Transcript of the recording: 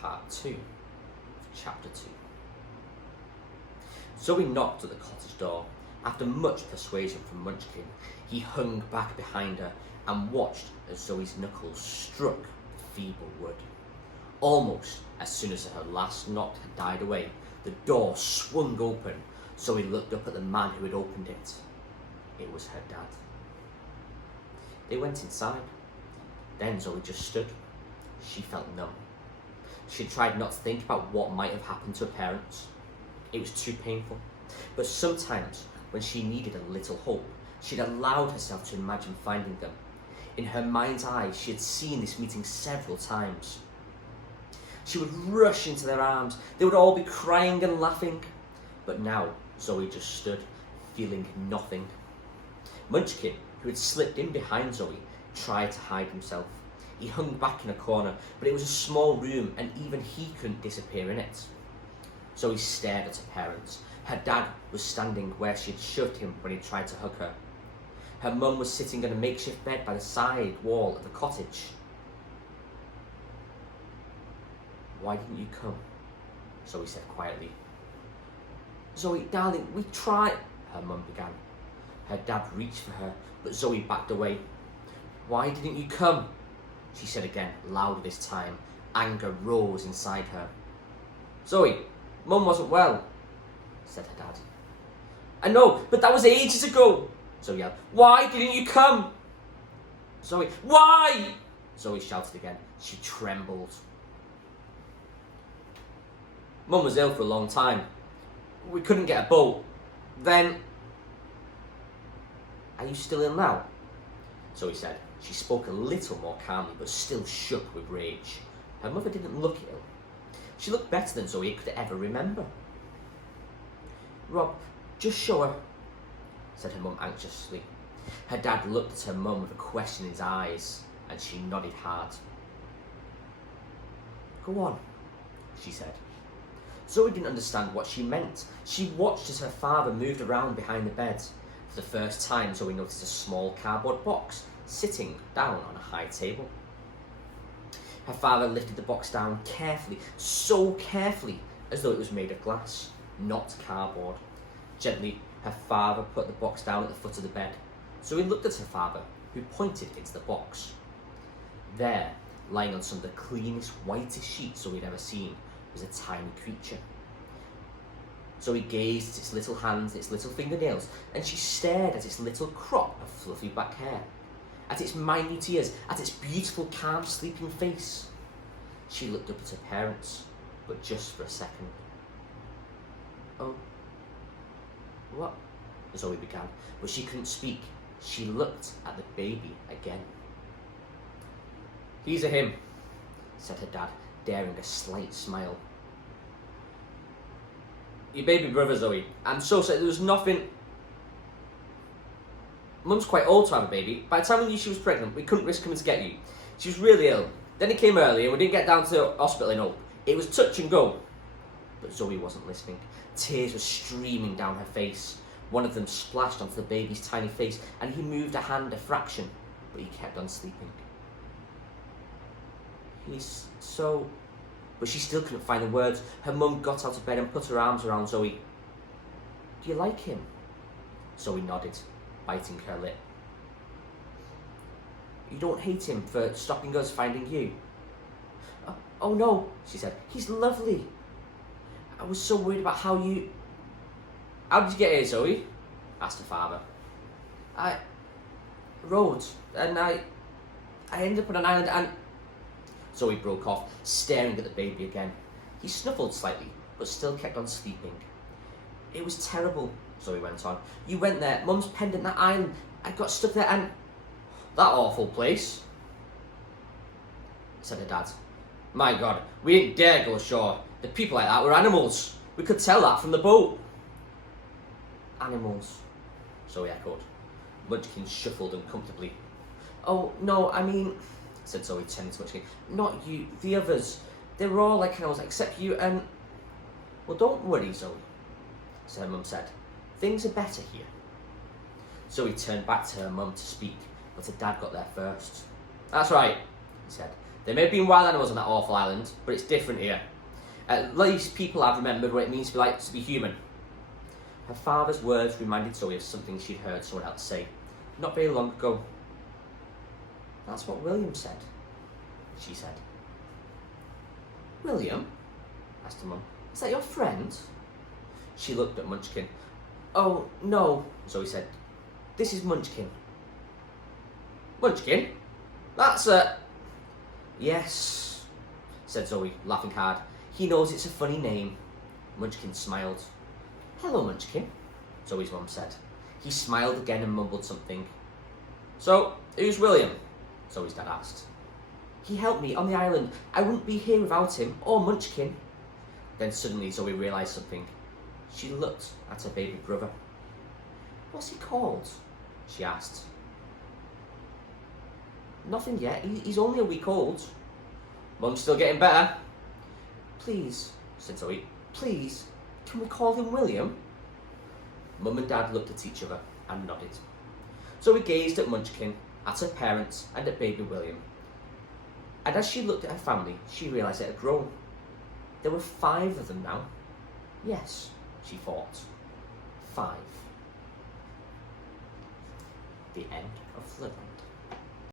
Part 2 of Chapter 2. Zoe knocked at the cottage door. After much persuasion from Munchkin, he hung back behind her and watched as Zoe's knuckles struck the feeble wood. Almost as soon as her last knock had died away, the door swung open. Zoe looked up at the man who had opened it. It was her dad. They went inside. Then Zoe just stood. She felt numb. She tried not to think about what might have happened to her parents. It was too painful. But sometimes, when she needed a little hope, she'd allowed herself to imagine finding them. In her mind's eye, she had seen this meeting several times. She would rush into their arms. They would all be crying and laughing. But now, Zoe just stood, feeling nothing. Munchkin, who had slipped in behind Zoe, tried to hide himself. He hung back in a corner, but it was a small room and even he couldn't disappear in it. Zoe stared at her parents. Her dad was standing where she had shoved him when he tried to hug her. Her mum was sitting on a makeshift bed by the side wall of the cottage. "Why didn't you come?" Zoe said quietly. "Zoe, darling, we tried," her mum began. Her dad reached for her, but Zoe backed away. "Why didn't you come?" she said again, louder this time. Anger rose inside her. "Zoe, Mum wasn't well," said her dad. "I know, but that was ages ago," Zoe yelled. "Why didn't you come?" "Zoe, why?" Zoe shouted again. She trembled. "Mum was ill for a long time. We couldn't get a boat. Then..." "Are you still ill now?" Zoe said. She spoke a little more calmly, but still shook with rage. Her mother didn't look ill. She looked better than Zoe could ever remember. "Rob, just show her," said her mum anxiously. Her dad looked at her mum with a question in his eyes, and she nodded hard. "Go on," she said. Zoe didn't understand what she meant. She watched as her father moved around behind the bed. For the first time, Zoe noticed a small cardboard box sitting down on a high table. Her father lifted the box down carefully, so carefully, as though it was made of glass, not cardboard. Gently, her father put the box down at the foot of the bed. Zoe looked at her father, who pointed into the box. There, lying on some of the cleanest, whitest sheets Zoe had ever seen, was a tiny creature. Zoe gazed at its little hands, its little fingernails, and she stared at its little crop of fluffy back hair, at its minute ears, at its beautiful, calm, sleeping face. She looked up at her parents, but just for a second. "Oh, what?" Zoe began, but she couldn't speak. She looked at the baby again. "He's a him," said her dad, daring a slight smile. "Your baby brother, Zoe. I'm so sorry, there was nothing... Mum's quite old to have a baby. By the time we knew she was pregnant, we couldn't risk coming to get you. She was really ill. Then he came early and we didn't get down to the hospital in hope. It was touch and go." But Zoe wasn't listening. Tears were streaming down her face. One of them splashed onto the baby's tiny face, and he moved a hand a fraction, but he kept on sleeping. "He's so..." But she still couldn't find the words. Her mum got out of bed and put her arms around Zoe. "Do you like him?" Zoe nodded, biting her lip. "You don't hate him for stopping us finding you?" Oh no," she said. "He's lovely. I was so worried about how did you get here, Zoe?" asked her father. "I rode, and I ended up on an island and..." Zoe broke off, staring at the baby again. He snuffled slightly, but still kept on sleeping. "It was terrible," Zoe went on. "You went there, Mum's pendant, that island. I got stuck there and..." "That awful place," said her dad. "My God, we didn't dare go ashore. The people like that were animals. We could tell that from the boat." "Animals," Zoe echoed. Munchkin shuffled uncomfortably. "Oh, no, I mean..." said Zoe, turning to Munchkin. "Not you, the others. They were all like animals, except you and..." "Well, don't worry, Zoe," so her mum said. "Things are better here." Zoe turned back to her mum to speak, but her dad got there first. "That's right," he said. There may have been wild animals on that awful island, but it's different here. At least people have remembered what it means to be like to be human. Her father's words reminded Zoe of something she'd heard someone else say, not very long ago. That's what William said, she said. William? Asked her mum. Is that your friend? She looked at Munchkin. Oh, no, Zoe said. This is Munchkin. Munchkin? That's a... Yes, said Zoe, laughing hard. He knows it's a funny name. Munchkin smiled. Hello, Munchkin, Zoe's mum said. He smiled again and mumbled something. So, who's William? Zoe's dad asked. He helped me on the island. I wouldn't be here without him, or Munchkin. Then suddenly Zoe realised something. She looked at her baby brother. What's he called? She asked. Nothing yet. He's only a week old. Mum's still getting better. Please, said Zoe. Please, can we call him William? Mum and Dad looked at each other and nodded. Zoe gazed at Munchkin, at her parents, and at baby William. And as she looked at her family, she realised it had grown. There were 5 of them now. Yes, she thought. 5. The end of Floodland.